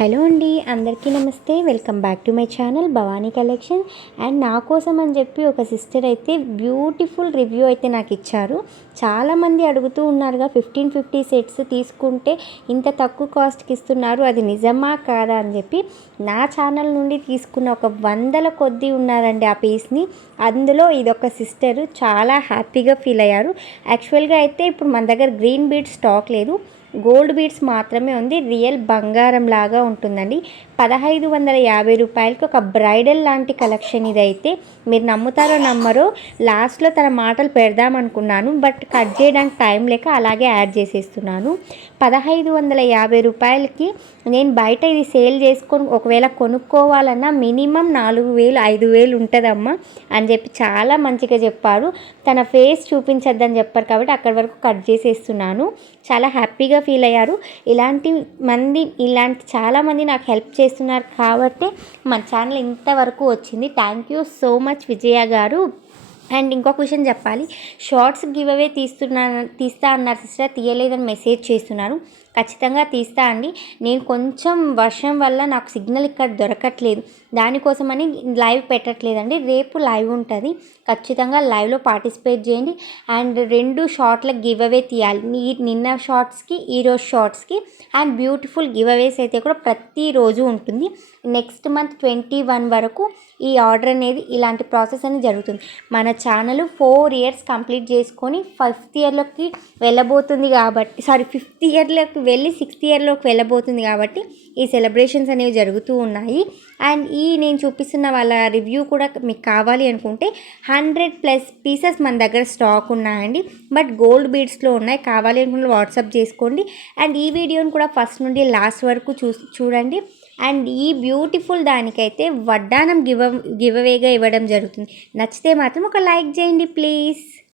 Hello అండి, అందరికీ నమస్తే. Welcome back to my channel Bhavani collection. And నా కోసం అని చెప్పి ఒక సిస్టర్ అయితే బ్యూటిఫుల్ రివ్యూ అయితే నాకు ఇచ్చారు. చాలామంది అడుగుతూ ఉన్నారుగా 1550 సెట్స్ తీసుకుంటే ఇంత తక్కువ కాస్ట్కి ఇస్తున్నారు, అది నిజమా కాదా అని చెప్పి నా ఛానల్ నుండి తీసుకున్న ఒక వందల కొద్దీ ఉన్నారండి ఆ పీస్ని. అందులో ఇదొక సిస్టరు చాలా హ్యాపీగా ఫీల్ అయ్యారు. యాక్చువల్గా అయితే ఇప్పుడు మన దగ్గర గ్రీన్ బీడ్స్ స్టాక్ లేదు, గోల్డ్ బీడ్స్ మాత్రమే ఉంది. రియల్ బంగారం లాగా ఉంటుందండి. 1550 రూపాయలకి ఒక బ్రైడల్ లాంటి కలెక్షన్ ఇదైతే. మీరు నమ్ముతారో నమ్మరో, లాస్ట్లో తన మాటలు పెడదామనుకున్నాను, బట్ కట్ చేయడానికి టైం లేక అలాగే యాడ్ చేసేస్తున్నాను. 1550 రూపాయలకి నేను బయట ఇది సేల్ చేసుకొని ఒకవేళ కొనుక్కోవాలన్నా మినిమం 4000 5000 ఉంటుందమ్మా అని చెప్పి చాలా మంచిగా చెప్పారు. తన ఫేస్ చూపించద్దని చెప్పారు కాబట్టి అక్కడి వరకు కట్ చేసేస్తున్నాను. చాలా హ్యాపీగా ఫీల్ అయ్యారు. ఇలాంటి చాలామంది నాకు హెల్ప్ చేస్తున్నారు కాబట్టి మన ఛానల్ ఇంతవరకు వచ్చింది. థ్యాంక్ యూ సో మచ్ విజయ గారు. అండ్ ఇంకొక విషయం చెప్పాలి, షార్ట్స్ గివ్ అవే తీస్తా అన్నారు సిస్టర్, తీయలేదని మెసేజ్ చేస్తున్నారు. ఖచ్చితంగా తీస్తా అండి. నేను కొంచెం వర్షం వల్ల నాకు సిగ్నల్ ఇక్కడ దొరకట్లేదు, దానికోసమని లైవ్ పెట్టట్లేదండి. రేపు లైవ్ ఉంటుంది, ఖచ్చితంగా లైవ్లో పార్టిసిపేట్ చేయండి. అండ్ 2 షార్ట్ల గివ్ అవే తీయాలి, నిన్న షార్ట్స్కి ఈరోజు షార్ట్స్కి. అండ్ బ్యూటిఫుల్ గివ్ అవేస్ అయితే కూడా ప్రతిరోజు ఉంటుంది. నెక్స్ట్ మంత్ 21 వరకు ఈ ఆర్డర్ అనేది ఇలాంటి ప్రాసెస్ అనేది జరుగుతుంది. మన ఛానల్ 4 ఇయర్స్ కంప్లీట్ చేసుకొని 5th ఇయర్లోకి వెళ్ళబోతుంది కాబట్టి, 5th ఇయర్లోకి వెళ్ళి 6th ఇయర్లోకి వెళ్ళబోతుంది కాబట్టి ఈ సెలబ్రేషన్స్ అనేవి జరుగుతూ ఉన్నాయి. అండ్ నేను చూపిస్తున్న వాళ్ళ రివ్యూ కూడా మీకు కావాలి అనుకుంటే 100+ పీసెస్ మన దగ్గర స్టాక్ ఉన్నాయండి, బట్ గోల్డ్ బీడ్స్లో ఉన్నాయి. కావాలి అనుకుంటే వాట్సాప్ చేసుకోండి. అండ్ ఈ వీడియోని కూడా ఫస్ట్ నుండి లాస్ట్ వరకు చూడండి. అండ్ ఈ బ్యూటిఫుల్ దానికైతే వడ్డానం గివ్ అవేగా ఇవ్వడం జరుగుతుంది. నచ్చితే మాత్రం ఒక లైక్ చేయండి ప్లీజ్.